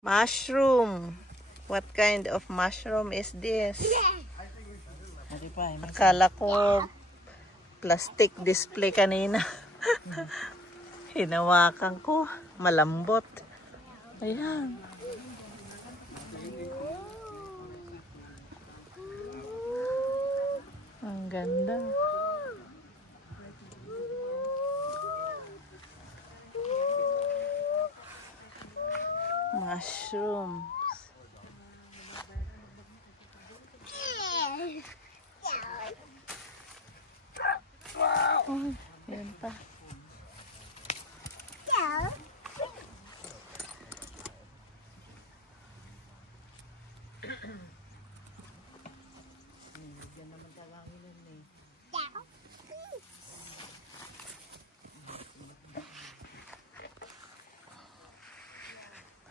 Mushroom. What kind of mushroom is this? Akala ko plastic display kanina. Hinawakan ko. Malambot. Ayan. Ang ganda. Mushrooms. Oh, yan pa.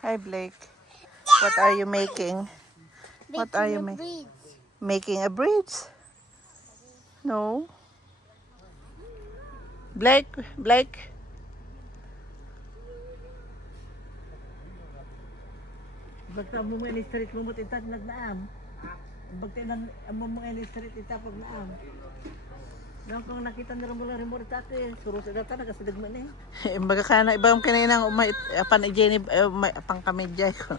Hi Blake. What are you making? What are you making? Making a bridge? No. Blake. Bagta mo mga street mo itat nagnaam. Bagta nang mo mga street itapag naam. Nang kung nakita na mo lang remote tate, suro sa data nagasidagman eh. Baga ka na ibang kinainang umay apan Jenny pang kamedya ko.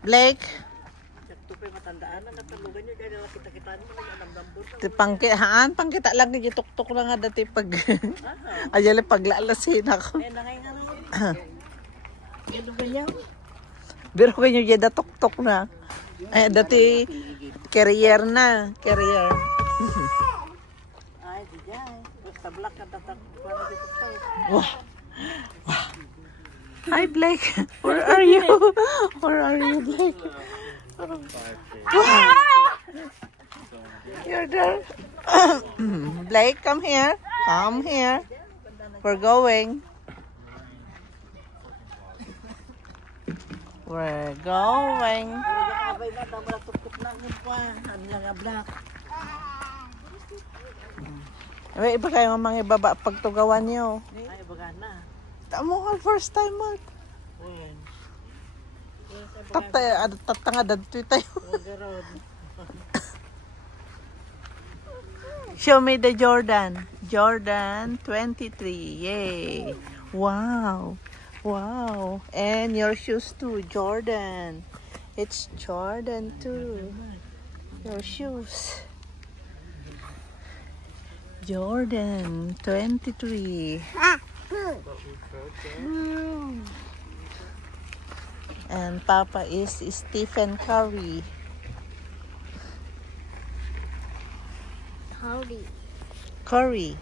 Blake. Sakto pa matandaan na natulugan niyo dahil nakita-kita mo na nagdambot. Pangkita lang ni tuk-tuk lang nga dati pag ayale paglalasin ako. Eh nangay nga Gano ganyan? Pero kanyo jeda tuk-tuk na. Eh dati carrier na, carrier. Ay, di jay. Basta black ka tatak para dito tayo. Wow. Hi Blake. Where are you? Where are you, Blake? Wow. You're there. Blake, come here. Come here. We're going. We're going. Abay ba daw tuk-tuk na yun pa. Ano lang black. Ay, iba kayo mga ibaba pagtugawan niyo. Ay, baga na. Tamo ka first time mo. When? Tatanga dadto tayo. Show me the Jordan. Jordan 23. Yay. Wow. Wow. And your shoes too, Jordan. It's Jordan too. Your shoes. Jordan 23. And Papa is Stephen Curry. Curry.